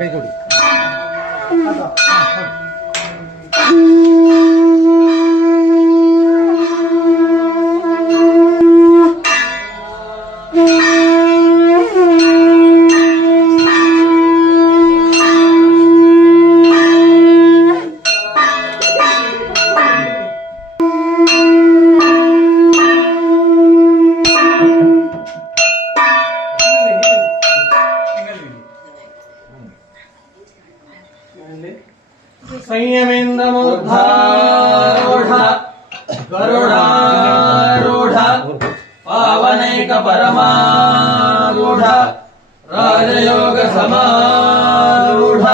ಕೈ ಕೊಡಿ. ಸಂಯಮೇಂದ್ರ ಮೂರ್ಧಾರೂಢ ಗರುಡಾರೂಢ ಪಾವನೈಕ ಪರಮಾರೂಢ ರಾಜಯೋಗ ಸಮಾರೂಢ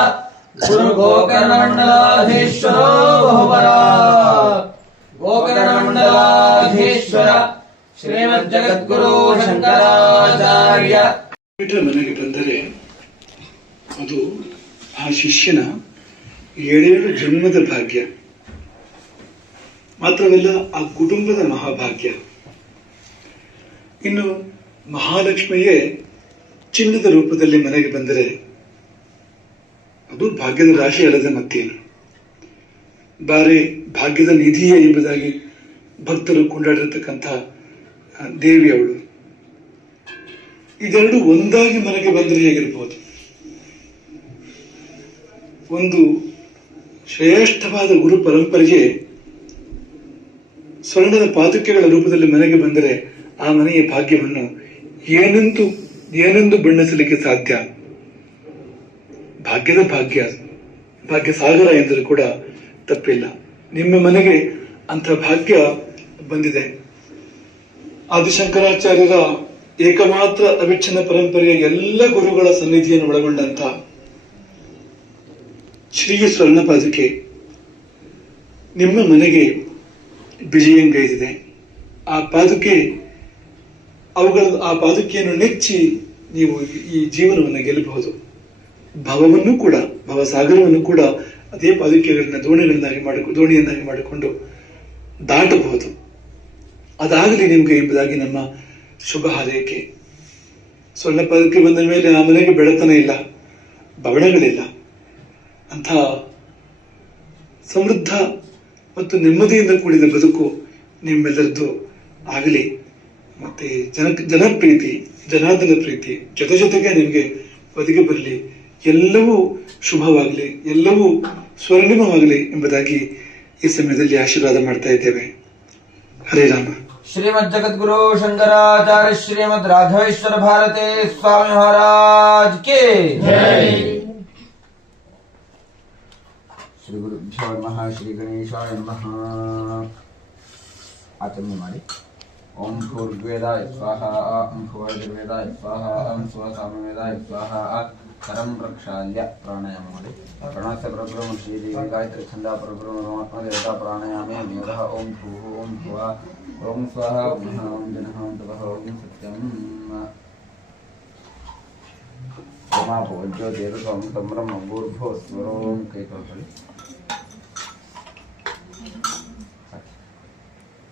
ಗುರು ಗೋಕರ್ಣಮಂಡಲಾಧೀಶ್ವರೋ ಬಹುಪರ ಗೋಕರ್ಣಮಂಡಲಾಧೀಶ್ವರ ಶ್ರೀಮದ್ ಜಗದ್ಗುರು ಶಂಕರಾಚಾರ್ಯ. ಮನೆಗೆ ಬಂದರೆ ಅದು ಆ ಶಿಷ್ಯನ 7 ಜನ್ಮದ ಭಾಗ್ಯ ಮಾತ್ರವಲ್ಲ, ಆ ಕುಟುಂಬದ ಮಹಾಭಾಗ್ಯ. ಇನ್ನು ಮಹಾಲಕ್ಷ್ಮಿಯೇ ಚಿನ್ನದ ರೂಪದಲ್ಲಿ ಮನೆಗೆ ಬಂದರೆ ಅದು ಭಾಗ್ಯದ ರಾಶಿ ಅಲ್ಲದೆ ಮತ್ತೇನು. ಬಾರೆ ಭಾಗ್ಯದ ನಿಧಿಯೇ ಎಂಬುದಾಗಿ ಭಕ್ತರು ಕೊಂಡಾಡಿರತಕ್ಕಂಥ ದೇವಿ ಅವಳು. ಇದೆರಡು ಒಂದಾಗಿ ಮನೆಗೆ ಬಂದರೆ ಹೇಗಿರಬಹುದು? ಒಂದು ಶ್ರೇಷ್ಠವಾದ ಗುರು ಪರಂಪರೆಗೆ ಸ್ವರ್ಣದ ಪಾದುಕೆಗಳ ರೂಪದಲ್ಲಿ ಮನೆಗೆ ಬಂದರೆ ಆ ಮನೆಯ ಭಾಗ್ಯವನ್ನು ಏನೆಂದು ಬಣ್ಣಿಸಲಿಕ್ಕೆ ಸಾಧ್ಯ? ಭಾಗ್ಯದ ಭಾಗ್ಯ ಸಾಗರ ಎಂದರೂ ಕೂಡ ತಪ್ಪಿಲ್ಲ. ನಿಮ್ಮ ಮನೆಗೆ ಅಂಥ ಭಾಗ್ಯ ಬಂದಿದೆ. ಆದಿಶಂಕರಾಚಾರ್ಯರ ಏಕಮಾತ್ರ ಅವಿಚ್ಛಿನ್ನ ಪರಂಪರೆಯ ಎಲ್ಲ ಗುರುಗಳ ಸನ್ನಿಧಿಯನ್ನು ಒಳಗೊಂಡಂತ ಶ್ರೀ ಸ್ವರ್ಣ ಪಾದುಕೆ ನಿಮ್ಮ ಮನೆಗೆ ವಿಜಯಂಗೈದಿದೆ. ಆ ಪಾದುಕೆಯನ್ನು ನೆಚ್ಚಿ ನೀವು ಈ ಜೀವನವನ್ನು ಗೆಲ್ಲಬಹುದು. ಭವಸಾಗರವನ್ನು ಕೂಡ ಅದೇ ಪಾದುಕೆಗಳನ್ನ ದೋಣಿಯನ್ನಾಗಿ ಮಾಡಿಕೊಂಡು ದಾಟಬಹುದು. ಅದಾಗಲಿ ನಿಮ್ಗೆ ಎಂಬುದಾಗಿ ನಮ್ಮ ಶುಭ ಹಾರೈಕೆ. ಸ್ವರ್ಣ ಪಾದುಕೆ ಬಂದ ಮೇಲೆ ಆ ಮನೆಗೆ ಬೆಳತನ ಇಲ್ಲ, ಬವಣೆಗಳಿಲ್ಲ. ಅಂಥ ಸಮೃದ್ಧ ಮತ್ತು ನೆಮ್ಮದಿಯಿಂದ ಕೂಡಿದ ಬದುಕು ನಿಮ್ಮೆಲ್ಲರದ್ದು ಆಗಲಿ. ಮತ್ತೆ ಜನಪ್ರೀತಿ, ಜನಾರ್ದನ ಪ್ರೀತಿ ಜೊತೆಗೆ ನಿಮಗೆ ಒದಗಿ ಬರಲಿ. ಎಲ್ಲವೂ ಶುಭವಾಗಲಿ, ಎಲ್ಲವೂ ಸ್ವರ್ಣಿಮವಾಗಲಿ ಎಂಬುದಾಗಿ ಈ ಸಮಯದಲ್ಲಿ ಆಶೀರ್ವಾದ ಮಾಡ್ತಾ ಇದ್ದೇವೆ. ಹರೇ ರಾಮ. ಶ್ರೀಮದ್ ಜಗದ್ಗುರು ಶಂಕರಾಚಾರ್ಯ ಶ್ರೀಮದ್ ರಾಘವೇಶ್ವರ ಭಾರತೆ ಸ್ವಾಮಿ ಮಹಾರಾಜ್ ಕೆ ಜೈ. ಶ್ರೀ ಗುರುಭ್ಯೋ ನಮಃ. ಶ್ರೀ ಗಣೇಶಾಯ ನಮಃ. ಆಚರಣೆ ಮಾಡಿ. ಓಂ ಭೂರ್ವೇದಾಯ ಸ್ವಾಹ, ಓಂ ಭುವರ್ವೇದಾಯ ಸ್ವಾಹ, ಓಂ ಸ್ವಸಾಮವೇದಾಯ ಸ್ವಾಹ. ಕರಂ ಪ್ರಕ್ಷಾಲ್ಯ ಪ್ರಾಣಾಯಾಮ ಮಾಡಿ. ಪ್ರಣಾಸ್ಯ ಪರಬ್ರಹ್ಮ ಶ್ರೀ ದೇವಿ ಗಾಯತ್ರಿ ಛಂದ ಪರಬ್ರಹ್ಮ ಪರಮಾತ್ಮ ದೇವತಾ ಪ್ರಾಣಾಯಾಮೇ ಮೇಧಃ. ಓಂ ಭೂಃ, ಓಂ ಭುವಃ, ಓಂ ಸ್ವಃ, ಓಂ ನಃ, ಓಂ ಜನಃ, ಓಂ ತಪಃ, ಓಂ ಸತ್ಯಂ. ಭೂಜ್ಯೋ ದೇವ ಸ್ವಾಮ ಸಂಭ್ರಮ ಭೂರ್ಭೋ ಸ್ವರೋಂ. ಕೈ ತೊಳ್ಕೊಳ್ಳಿ.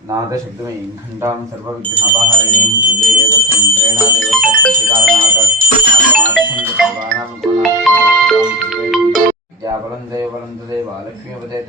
नाद शब्दमयी घंटां सर्वविघ्नापहारिणीं पूजयेत् तन्त्रेण देवस्तस्यकारणात् विद्याबलं देवबलं लक्ष्मीपते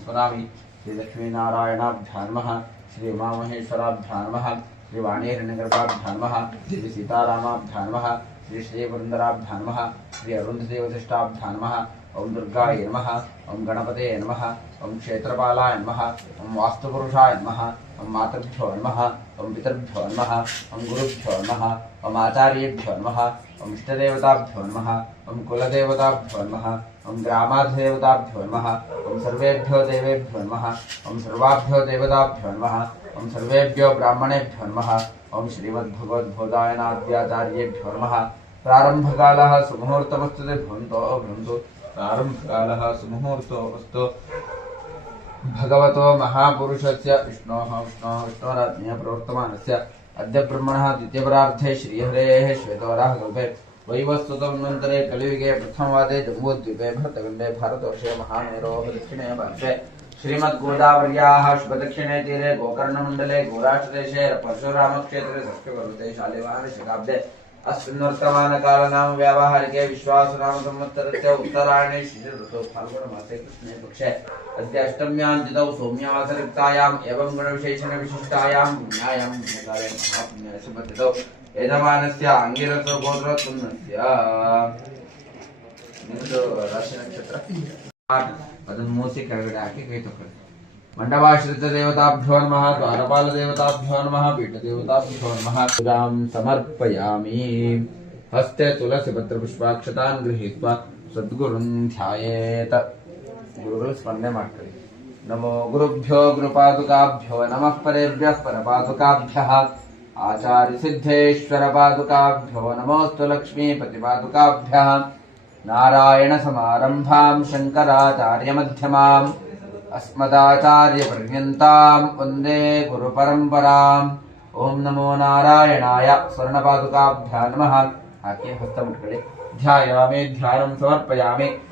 स्मरामि. श्रीलक्ष्मीनारायणाभ्यां नमः. श्री उमामहेश्वराभ्यां नमः. श्री वाणीहिरण्यगर्भाभ्यां नमः. श्री सीतारामाभ्यां नमः. श्री श्रीपुरन्दराभ्यां नमः. श्री अरुन्धदेवतिष्ठाभ्यां नमः. ओं दुर्गाय नमः. ओं गणपते नमः. ओं क्षेत्रपालाय नमः. ओं वास्तुपुरुषाय नमः. ओं मातृभ्यो नमः. ओं पितृभ्यो नमः. ओं गुरुभ्यो नमः. ओं आचार्येभ्यो नमः. ओं इष्टदेवताभ्यो नमः. ओं कुलदेवताभ्यो नमः. ओं ग्रामाधिदेवताभ्यो नमः. ओं सर्वेभ्यो देवेभ्यो नमः. ओं सर्वाभ्यो देवताभ्यो नमः. ओं सर्वेभ्यो ब्राह्मणेभ्यो नमः. ओं श्रीमद्भगवद्भोदायनाद्याचार्येभ्यो नमः. प्रारंभकालः सुमुहूर्तमस्तु भवन्तो भवन्तु. प्रारंभकालः सुमुहूर्तोऽस्तु. भगवतो महापुरुषस्य विष्णोरात्मनः प्रवर्तमानस्य अद्य ब्रह्मणः द्वितीयपरार्धे श्रीहरेः श्वेतवराहकल्पे वैवस्वतमन्वन्तरे कलियुगे प्रथमवादे जम्बूद्वीपे भरतखण्डे भारतवर्षे महामेरोः दक्षिणे भारते श्रीमद्गोदावर्याः शुभदक्षिणे तीरे गोकर्णमण्डले गोराष्ट्रदेशे परशुरामक्षेत्रे षष्ठपर्वते शालिवाहनशकाब्दे अस्मिन् वर्तमानकालनाम व्यावहारिके विश्वासनाम संवत्सरस्य उत्तरायणे शीत ऋतौ फाल्गुनमासे कृष्णे पक्षे अद्य अष्टम्यां तिथौ सौम्यवासरयुक्तायाम् एवं गुणविशेषणविशिष्टायां पुण्यायां पुण्यकाले महापुण्यशुभतिथौ यजमानस्य अंगिरसो गोत्रोत्पन्नस्य निम्नदो राशि नक्षत्र ಅದನ್ನು ಮೂಸಿ ಕೆಳಗಡೆ ಹಾಕಿ ಕೈ ತಕೊಳ್ಳಿ. ಮಂಡಪಾಶ್ರಿತ ದೇವತಾಭ್ಯೋ ನಮಃ, ದ್ವಾರಪಾಲ ದೇವತಾಭ್ಯೋ ನಮಃ, ಪೀಠ ದೇವತಾಭ್ಯೋ ನಮಃ. ಪೂಜಾಂ ಸಮರ್ಪಯಾಮಿ. ಹಸ್ತೆ ತುಳಸಿ ಪತ್ರ ಪುಷ್ಪಾಕ್ಷತಾನ್ ಗೃಹೀತ್ವಾ ಸದ್ಗುರುನ್ ಧ್ಯಾಯೇತ. ಗುರುಗಳು ಸ್ಮರಣೆ ಮಾಡ್ಕೊಳ್ಳಿ. ನಮೋ ಗುರುಭ್ಯೋ ಗುರುಪಾದುಕಾಭ್ಯೋ ನಮಃ ಪರೇಭ್ಯಃ ಪರಪಾದುಕಾಭ್ಯಃ ಆಚಾರ್ಯ ಸಿದ್ಧೇಶ್ವರ ಪಾದುಕಾಭ್ಯೋ ನಮೋಸ್ತು ಲಕ್ಷ್ಮೀಪತಿ ಪಾದುಕಾಭ್ಯಃ ನಾರಾಯಣ ಸಮಾರಂಭಾಂ ಶಂಕರಾಚಾರ್ಯ ಮಧ್ಯಮಾಂ ಅಸ್ಮದಾಚಾರ್ಯ ಪರ್ಯಂತಾಂ ವಂದೇ ಗುರು ಪರಂಪರಾಂ. ಓಂ ನಮೋ ನಾರಾಯಣಾಯ. ಸ್ವರ್ಣಪಾದುಕಾಭ್ಯಾ ನಮಃ. ಹಾಕಿ ಹಸ್ತ ಮುಟ್ಕೊಳ್ಳಿ. ಧ್ಯಾಯಾಮಿ, ಧ್ಯಾನಂ ಸಮರ್ಪಯಾಮಿ.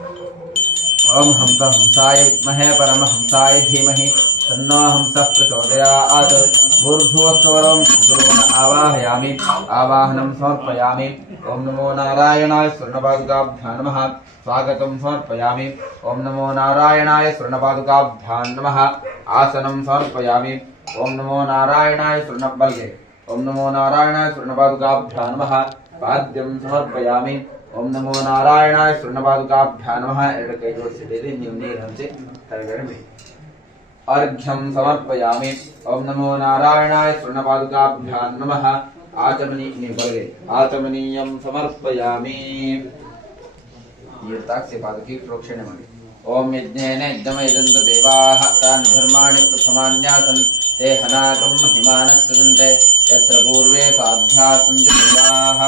ಓಂ ಹಂಸ ಹಂಸಾಯ ವಿದ್ಮಹೇ ಪರಮಹಂಸಾಯ ಧೀಮಹಿ ತನ್ನೋ ಹಂಸಃ ಪ್ರಚೋದಯಾತ್. ಭೂರ್ಭುವಸ್ವರಂ ಗುರುನ್ ಆವಾಹಯಾಮಿ. ಆವಾಹನಂ ಸಮರ್ಪಯಾಮಿ. ಓಂ ನಮೋ ನಾರಾಯಣಾಯ. ಸ್ವರ್ಣಪಾದುಕಾಭ್ಯಾ ನಮಃ. ಸ್ವಾಗತಂ ಸಮರ್ಪಯಾಮಿ. ಓಂ ನಮೋ ನಾರಾಯಣಾಯ. ಸ್ವರ್ಣಪಾದುಕಾಭ್ಯಾ ನಮಃ. ಆಸನಂ ಸಮರ್ಪಯಾಮಿ. ಓಂ ನಮೋ ನಾರಾಯಣಾಯ. ಸ್ವರ್ಣಬಲ್ಗೆ. ಓಂ ನಮೋ ನಾರಾಯಣಾಯ. ಸ್ವರ್ಣಪಾದುಕಾಭ್ಯಾ ನಮಃ. ಪಾದ್ಯಂ ಸಮರ್ಪಯಾಮಿ. ಓಂ ನಮೋ ನಾರಾಯಣಾಯ. ಸ್ವರ್ಣಪಾದುಕಾಭ್ಯಾ ನಮಃ. ಎರಡು ಕೈ ಜೋಡಿಸಿದ್ದೀರಿ, ನೀವು ನೀರು ಹಂಚಿ ತಲೆಗಡೆ ಬಿಡಿ. अर्घ्यं समर्पयामि. ओम नमो नारायणाय. स्वर्णपादुकाभ्यां नमः. आचमनीयं समर्पयामि. तीर्थाक्षे पादुकी प्रोक्षणे माडि. ओम यज्ञेन यज्ञमयजन्त देवाः तान् धर्माणि प्रथमान्यासन् ते हनाकं महिमानः सजन्ते यत्र पूर्वे साध्यासन्ति देवाः.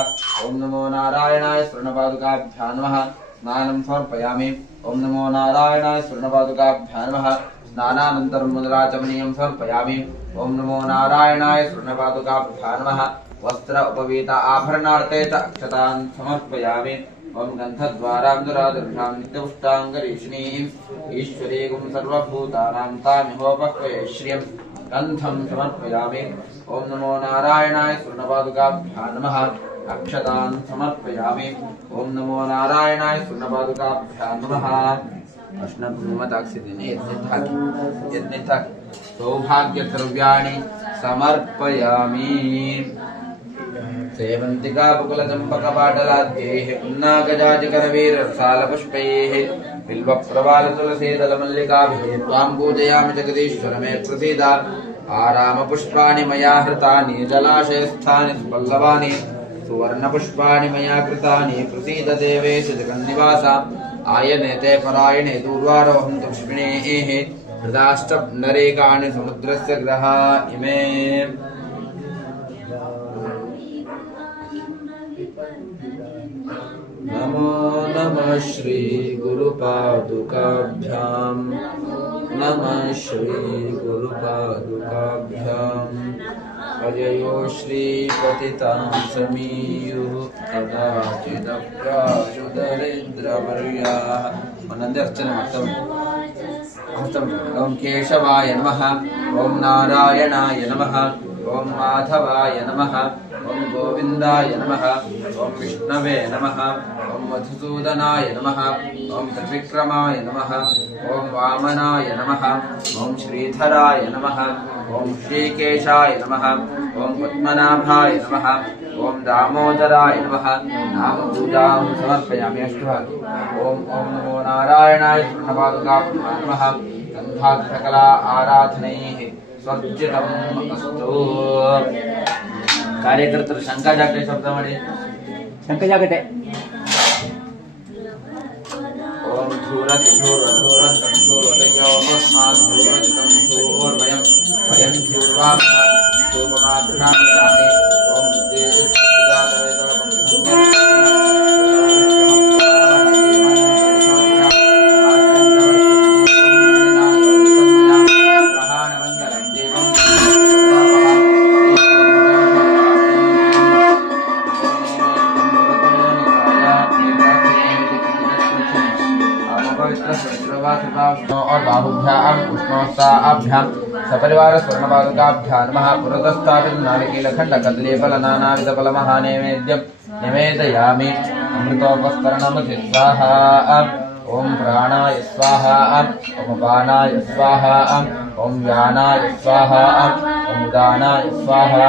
ओम नमो नारायणाय. स्वर्णपादुकाभ्यां नमः. स्नानं समर्पयामि. ओम नमो नारायणाय. स्वर्णपादुकाभ्यां नमः. स्नानानन्तरं मुद्राचमनीयं समर्पयामि. ओम नमो नारायणाय. स्वर्णपादुकाभ्यां नमः. वस्त्र उपवीत आभरणार्थे च अक्षतान् समर्पयामि. ओम गन्धद्वारान्दुरादर्शां नित्यपुष्टाङ्गरीषिणीम् ईश्वरीगुं सर्वभूतानां तामिहोपक्वये श्रियं गन्धं समर्पयामि. ओम नमो नारायणाय. स्वर्णपादुकाभ्यां नमः. अक्षतान् समर्पयामि. ओम नमो नारायणाय. स्वर्णपादुकाभ्यां नमः. अश्नभूमताक्षिदिने यज्ञिता सौभाग्यद्रव्याणि समर्पयामि. सेवन्तिका पुकुलचम्पकपाटलाद्यैः पुन्नागजाजिकरवीरसालपुष्पैः बिल्वप्रवालतुलसीदलमल्लिकाभिः त्वां पूजयामि जगदीश्वर मे प्रसीद. आरामपुष्पाणि मया हृतानि जलाशयस्थानि पल्लवानि सुवर्णपुष्पाणि मया कृतानि प्रसीद देवेश जगन्निवास. आयने ते परायणे दूर्वारोहं तुष्मिणेः हृदाश्च नरेकाणि समुद्रस्य ग्रहा इमे. नमो नमः श्री गुरुपादुकाभ्यां. नमः श्री गुरुपादुकाभ्यां. अजयो श्रीपतितां समीयुः कदाचिदप्राशुदरिद्रवर्याः. मनंदे अर्चने ಮಾಡ್ತಾರೆ. ओम केशवाय नमः. ओम नारायणाय नमः. ओम माधवाय नमः. ओम गोविंदाय नमः. ओम विष्णवे नमः. ओम मधुसूदनाय नमः. ओम त्रिविक्रमाय नमः. ओम वामनाय नमः. ओम श्रीधराय नमः. ओम श्रीकेशाय नमः. ओम पद्मनाभाय नमः. ओम दामोदराय नमः. नाम पूजां समर्पयामि. अष्टभागी. ओम ओम नमो नारायणाय. स्वर्णपादुकाभ्यां नमः. गन्धाक्षकला आराधनैः स्वज्जितम् अस्तु. कार्यकर्तृ शंका जागटे शब्द ಮಾಡಿ. शंका जागटे. ओम धूरति धूरं धूरतयो अस्मात् धूरजितं धूर्वयं वयं धूर्वा धूपमाघ्रामयामि. ओम और बाहुभ्याम उष्णोत्साहाभ्यां सपरिवार स्वर्णपादुकाभ्यां नमः. पुरतस्तात् नारिकेलखण्ड कदलीफल नानाविधफल महानैवेद्यं निवेदयामि अमृतोपस्तरणमसि स्वाहा ॐ प्राणाय स्वाहा ॐ अपानाय स्वाहा ॐ व्यानाय स्वाहा ॐ उदानाय स्वाहा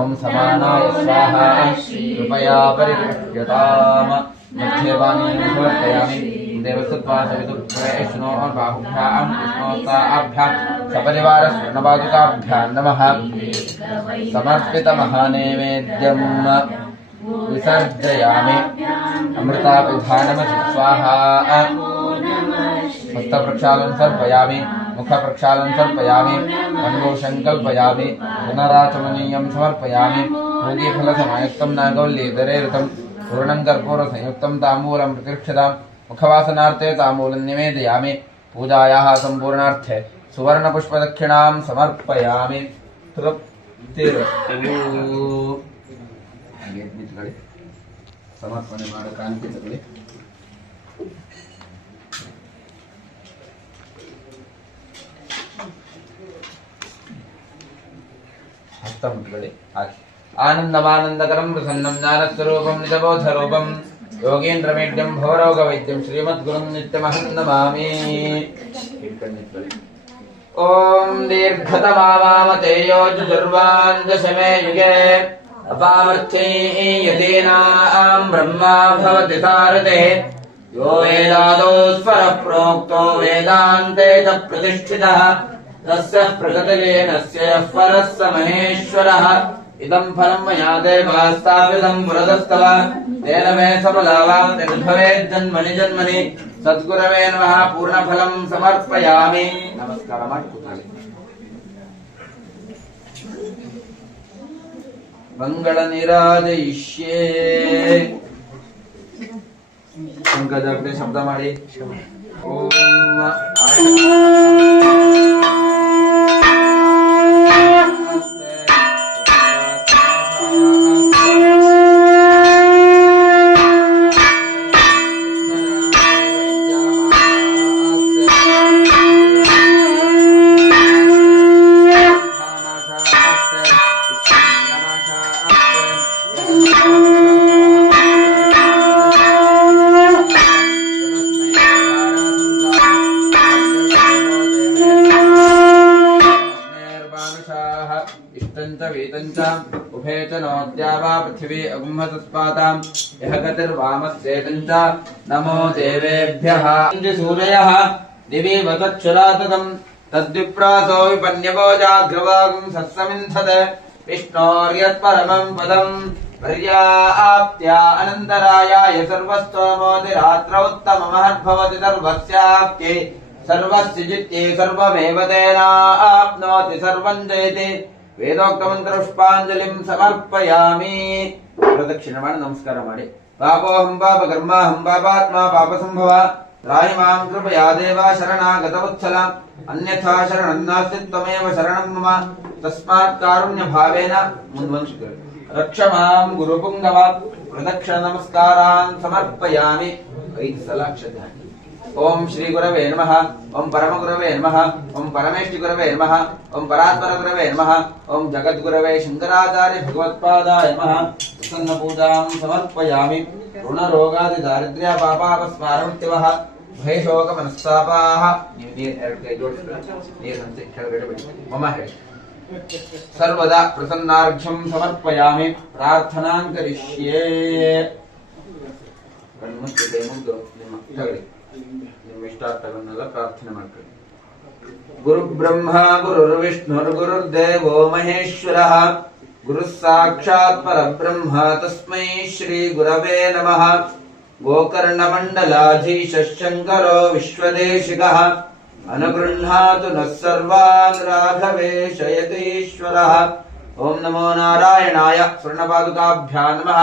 ॐ समानाय स्वाहा कृपया परिगृह्यताम् मध्यवाणी समर्पयामि देवसत्वासवितुर्वैष्णो बाहुभ्यां विष्णोस्ताभ्यां सपरिवार स्वर्णपादुकाभ्यां नमः समर्पितमहानैवेद्यं विसर्जयामि अमृतापिधानमसि स्वाहा हस्तप्रक्षालं सर्पयामि मुखप्रक्षालं सर्पयामि मण्डूषं कल्पयामि पुनराचमनीयं समर्पयामि भोगीफलसमयुक्तं नागवल्लीधरे ऋतं पूर्णं कर्पूरसंयुक्तं ताम्बूलं प्रतिक्षतां मुखवासनार्थे ताम्बूलं निवेदयामि पूजायाः सम्पूर्णार्थे सुवर्णपुष्पदक्षिणां समर्पयामि तृप्तिरस्तु ಸಮರ್ಪಣೆ ಮಾಡೋ ಕಾಣಿಕೆಗಳು ಹಸ್ತಮುಟ್ಗಳಿ ಆನಂದಮಾನಂದಕರಂ ಪ್ರಸನ್ನಂ ಜ್ಞಾನಸ್ವರೂಪಂ ನಿಜಬೋಧರೂಪಂ ಯೋಗೇಂದ್ರಮೇಢ್ಯಂ ಭವರೋಗವೈದ್ಯಂ ಶ್ರೀಮದ್ಗುರುಂ ನಿತ್ಯಮಹಂ ನಮಾಮಿ. ಓಂ ದೀರ್ಘತಮಾಮಾಮತೆ ಯೋಜುರ್ವಾಂಜಶಮೇ ಯುಗೆ अपामर्थैः यतीनां ब्रह्मा भवति सारथिः यो वेदादौ स्वरः प्रोक्तो वेदान्ते च प्रतिष्ठितः तस्य प्रकृतिलीनस्य परः स महेश्वरः इदं फलं मया देवा स्थापितं पुरतस्तव तेन मे सफलवाप्तिर्भवेज्जन्मनि जन्मनि सद्गुरवे नमः. पूर्णफलं समर्पयामि. नमस्कार ಮಾಡಿ ಕೂತ್ಕೊಳ್ಳಿ. ಮಂಗಳ ನಿರಾಜಯಿಷ್ಯೇ ಪಂಕಜಾಗ್ರೆ ಶಬ್ದ ಮಾಡಿ. ಓಂ उभे च नोद्यावा पृथिवी अगुम्हतस्पातां यः गतिर्वामस्येतञ्च नमो देवेभ्यः. सूर्यः दिवि वतच्छुराततं तद्विप्रासो विपन्यवो जाग्रवागुं सत्समिन्थत् विष्णोर्यत्परमं पदं पर्याप्त्या अनन्तरायाय सर्वस्तोमोतिरात्र उत्तममहद्भवति सर्वस्याप्त्यै सर्वस्य जित्यै सर्वमेव तेनाप्नोति सर्वं जयति. ವೇದೋಕ್ತಮಂತ್ರಪುಷ್ಪಾಂಜಲಿಂ ಸಮರ್ಪಯಾಮಿ. ಪ್ರದಕ್ಷಿಣೆ ಮಾಡಿ ನಮಸ್ಕಾರ ಮಾಡಿ. ಪಾಪೋಹಂ ಪಾಪಕರ್ಮಾಹಂ ಪಾಪಾತ್ಮ ಪಾಪಸಂಭವ ತ್ರಾಹಿ ಮಾಂ ಕೃಪಯಾ ದೇವ ಶರಣಾಗತವತ್ಸಲ ಅನ್ಯಥಾ ಶರಣಂ ನಾಸ್ತಿ ತ್ವಮೇವ ಶರಣಂ ಮಮ ತಸ್ಮಾತ್ ಕಾರುಣ್ಯ ಭಾವೇನ ಮುಂದುವರಿಸಿದರು. ರಕ್ಷ ಮಾಂ ಗುರುಪುಂಗವ. ಪ್ರದಕ್ಷಿಣ ನಮಸ್ಕಾರಾನ್ ಸಮರ್ಪಯಾಮಿ. 5 ಸಲ ಅಕ್ಷತೆ ಹಾಕಿ. ಓಂ ಶ್ರೀ ಗುರವೇ ನಮಃ. ಓಂ ಪರಮ ಗುರವೇ ನಮಃ. ಓಂ ಪರಮೇಷ್ಠಿ ಗುರವೇ ನಮಃ. ಓಂ ಪರಾತ್ಪರ ಗುರವೇ ನಮಃ. ಓಂ ಜಗದ್ಗುರವೇ ಶಂಕರಾಚಾರ್ಯ ಭಗವತ್ಪಾದಾಯ ನಮಃ. ಪ್ರಸನ್ನ ಪೂಜಾಂ ಸಮರ್ಪಯಾಮಿ. ಋಣರೋಗಾದಿ ದಾರಿದ್ರ್ಯ ಪಾಪಾಪಸ್ಮಾರಮೃತ್ಯವಃ ಭಯಶೋಕ ಮನಸ್ತಾಪಾಃ. ನೀರು 2 ಕೈ ಜೋಡಿಸಿ ನೀರು ಹಂಚಿ ಕೆಳಗಡೆ ಬಿಡಿ. ಮಮ ಹೇಳಿ. ಸರ್ವದಾ ಪ್ರಸನ್ನಾರ್ಘ್ಯಂ ಸಮರ್ಪಯಾಮಿ. ಪ್ರಾರ್ಥನಾಂ ಕರಿಷ್ಯೇ. ಕಣ್ಮುಚ್ಚಿದೆ ಮುಂದೆ ನಿಮ್ಮ ತಗಡಿ ನಿಮ್ಮ ಇಷ್ಟಾರ್ಥಗಳನ್ನೆಲ್ಲ ಪ್ರಾರ್ಥನೆ ಮಾಡ್ಕೊಳ್ಳಿ. ಗುರು ಬ್ರಹ್ಮ ಗುರುರ್ವಿಷ್ಣುರ್ ಗುರುರ್ದೇವೋ ಮಹೇಶ್ವರಃ ಗುರುಃ ಸಾಕ್ಷಾತ್ ಪರಬ್ರಹ್ಮ ತಸ್ಮೈ ಶ್ರೀ ಗುರವೇ ನಮಃ. ಗೋಕರ್ಣಮಂಡಲಾಧೀಶ ಶಂಕರೋ ವಿಶ್ವದೇಶಿಕಃ ಅನುಗೃಹ್ಣಾತು ನಃ ಸರ್ವಾನ್ ರಾಘವೇಶ ಯತೀಶ್ವರಃ. ಓಂ ನಮೋ ನಾರಾಯಣಾಯ. ಸ್ವರ್ಣಪಾದುಕಾಭ್ಯಾಂ ನಮಃ.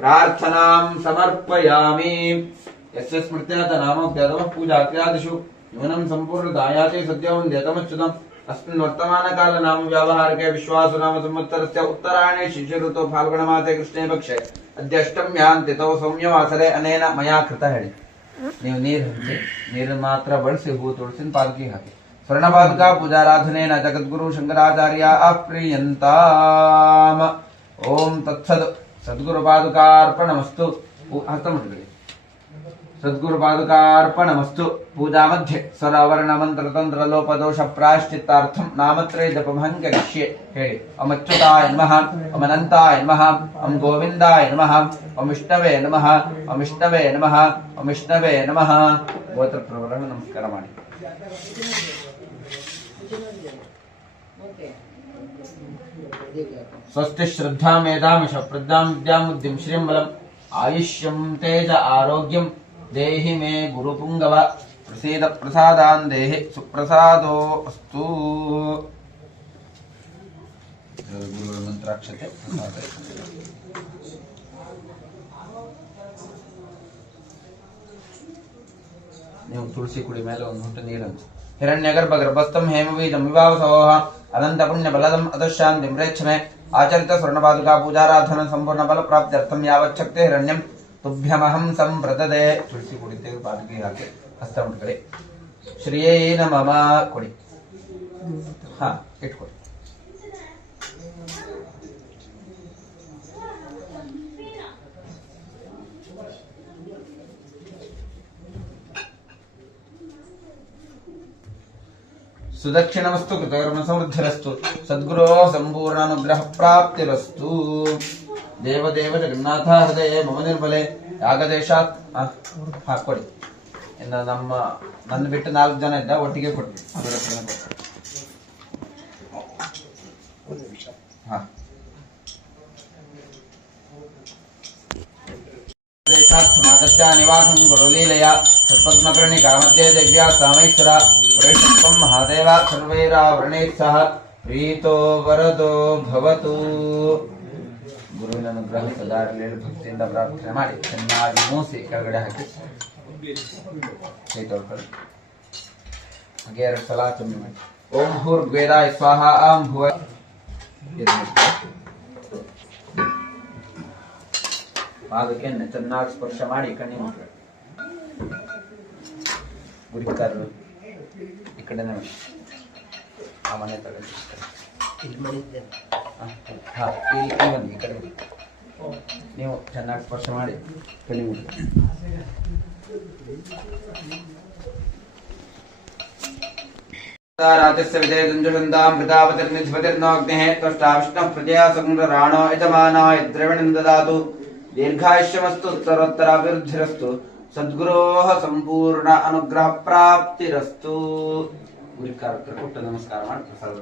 ಪ್ರಾರ್ಥನಾಂ ಸಮರ್ಪಯಾಮಿ. यस्य स्मृत्यात नामोक्त्यादवः पूजात्यादिषु न्यूनं सम्पूर्णदायाते सद्योऽन्ध्यतमच्युतम्. अस्मिन् वर्तमानकालनाम व्यावहारिके विश्वासु नाम संवत्सरस्य उत्तरायणे शिशिरऋतौ फाल्गुणमासे कृष्णे पक्षे अद्य अष्टम्यां तिथौ सौम्यवासरे अनेन मया कृत ಹೇಳಿ. ನೀವು ನೀರು ಹಂಚಿ ನೀರನ್ನು ಮಾತ್ರ ಬಳಸಿ ಹೂ ತುಳಸಿನ ಪಾದಕಿ ಹಾಕಿ. ಸ್ವರ್ಣಪಾದುಕಾ ಪೂಜಾರಾಧನೇನ ಜಗದ್ಗುರು ಶಂಕರಾಚಾರ್ಯ ಅಪ್ರಿಯಂತಾಮ. ಓಂ ತತ್ಸದ್. सद्गुरुपादुकार्पणमस्तु हस्तमुद्रे सद्गुरुपादुकार्पणमस्तु पूजा मध्ये स्वरावरण मंत्र तंत्र लोपदोष प्रायश्चित्तार्थं नामत्रय जपमहं करिष्ये हेळि ओम अच्युताय नमः ओम अनंताय नमः ओम गोविंदाय नमः ओम विष्णवे नमः ओम विष्णवे नमः ओम विष्णवे नमः गोत्र प्रवरण नमस्कार ಮಾಡಿ स्वस्ति श्रद्धा मेधामिष प्रज्ञां विद्यां बुद्धिं श्रियं बलम् आयुष्यं तेज आरोग्यं देहि मे गुरुपुंगव प्रसीद प्रसादान् देहि सुप्रसादो अस्तु गुरुमन्त्राक्षते प्रसादे ನೀವು ತುಳಸಿ ಕುಡಿ ಮೇಲೆ ಒಂದು ಹುಟ್ಟು ನೀರನ್ನು ಹಿರಣ್ಯಗರ್ಭ ಗರ್ಭಸ್ಥಂ ಹೇಮಬೀಜಂ ವಿಭಾವಸೋಹ ಅನಂತ ಪುಣ್ಯ ಬಲದಂ ಅಧಶಾಂತಿಂ ರೇಚ್ಛಮೆ ಆಚರಿತ ಸ್ವರ್ಣಪಾದುಕಾ ಪೂಜಾರಾಧನ ಸಂಪೂರ್ಣ ಫಲ ಪ್ರಾಪ್ತ್ಯರ್ಥಂ ಯಾವಚ್ಛಕ್ತಿ ಹಿರಣ್ಯಂ ತುಭ್ಯಮಹಂ ಸಂಪ್ರದದೆ ತುಳಸಿ ಕುಡಿತೇವೆ ಪಾದಕ್ಕೆ ಹಾಕಿ ಹಸ್ತ ಮುಟ್ಕೊಳ್ಳಿ ಶ್ರೀಯೇ ನಮಃ ಕೊಡಿ ಹಾ ಇಟ್ಕೊಳ್ಳಿ सुदक्षिणमस्तु कृतकर्म समृद्धिरस्तु सद्गुरो संपूर्ण अनुग्रह प्राप्तिरस्तु देवदेव जगन्नाथ हृदय मम निर्मले यागदेशात् ಹಾಕೊಡಿ ಇನ್ನು ನನ್ನ ಬಿಟ್ಟು 4 ಜನ ಇದ್ದ ಒಟ್ಟಿಗೆ ಕೊಡ್ತೀನಿ ಹಾ देशात्मागत्या निवासं गुरुलीलया तत्पद्मकर्णिका मध्ये दिव्या सामैश्वरा पुरेशत्वं महादेव सर्वैरावरणैः सह प्रीतो वरदो भवतु गुरुविನ ಅನುಗ್ರಹ ಸದಾ ಇರಲಿ ಭಕ್ತಿಯಿಂದ ಪ್ರಾರ್ಥನೆ ಮಾಡಿ ಚೆನ್ನಾಗಿ ಮೂಸಿ ಕೆಳಗಡೆ ಹಾಕಿ ಕೈ ತೊಳ್ಕೊಳ್ಳಿ ಹಾಗೆ 2 ಸಲ ಚುಮ್ಮಿ ಮಾಡಿ ಓಂ ಭೂರ್ವೇದಾಯ ಸ್ವಾಹ ಆಂ ಭುವ ಪಾದಕ್ಕೆ ಚೆನ್ನಾಗಿ ಸ್ಪರ್ಶ ಮಾಡಿ ಕಣ್ಣಿ ಮುಟ್ಕೊಳ್ಳಿ ಗುರಿಕಾರರು ಈ ಕಡೆನೇ ಮಾಡಿ ಆ ಮನೆ ತಗೊಳ್ಳಿ ಈ ಕಡೆ ನೀವು ಚೆನ್ನಾಗಿ ಸ್ಪರ್ಶ ಮಾಡಿ ಕಣ್ಣಿ ಮುಟ್ಕೊಳ್ಳಿ राजस्य विदे दुंजुषन्दां प्रतापतिर्निधिपतिर्नोऽग्निः त्वष्टा विष्णुः प्रजया संग्रराणो यजमानाय द्रविणं ददातु दीर्घायुष्यमस्तु उत्तरोत्तराभिवृद्धिरस्तु सद्गुरोः संपूर्ण अनुग्रह प्राप्तिरस्तु गुरुकार कुट्ट नमस्कार ಮಾಡಿ ಪ್ರಸಾದ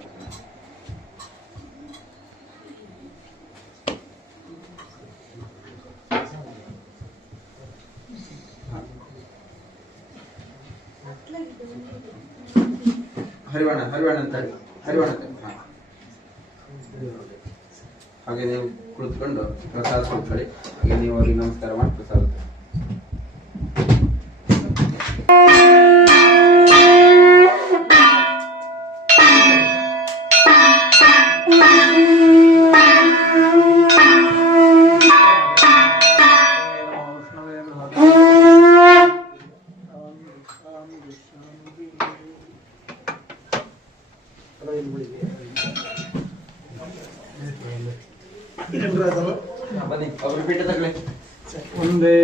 ಹರಿವಣ ಅಂತ ಹರಿವಣ ಹಾಗೆ ನೀವು ಕುಳಿತುಕೊಂಡು ಪ್ರಸಾದ ಕೊಡ್ಕೊಳ್ಳಿ ಹಾಗೆ ನೀವು ಅವರಿಗೆ ನಮಸ್ಕಾರ ಮಾಡಿ ಪ್ರಸಾದ वंदे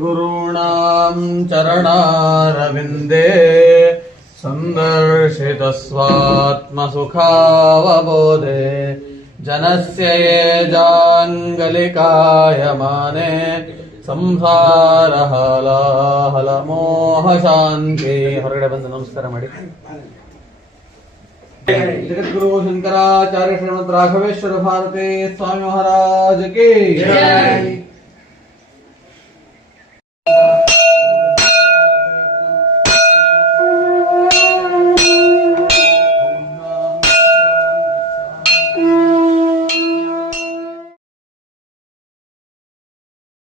गुरूणां चरणारविन्दे सन्दर्शितस्वात्मसुखावबोधे जनस्य ये जाङ्गलिकायमाने संसारहलाहलमोहशान्ति ಹೊರಗಡೆ ಬಂದು ನಮಸ್ಕಾರ ಮಾಡಿ जगद्गुरु शंकराचार्य श्रीमद् राघवेश्वर भारती स्वामी महाराज की जय।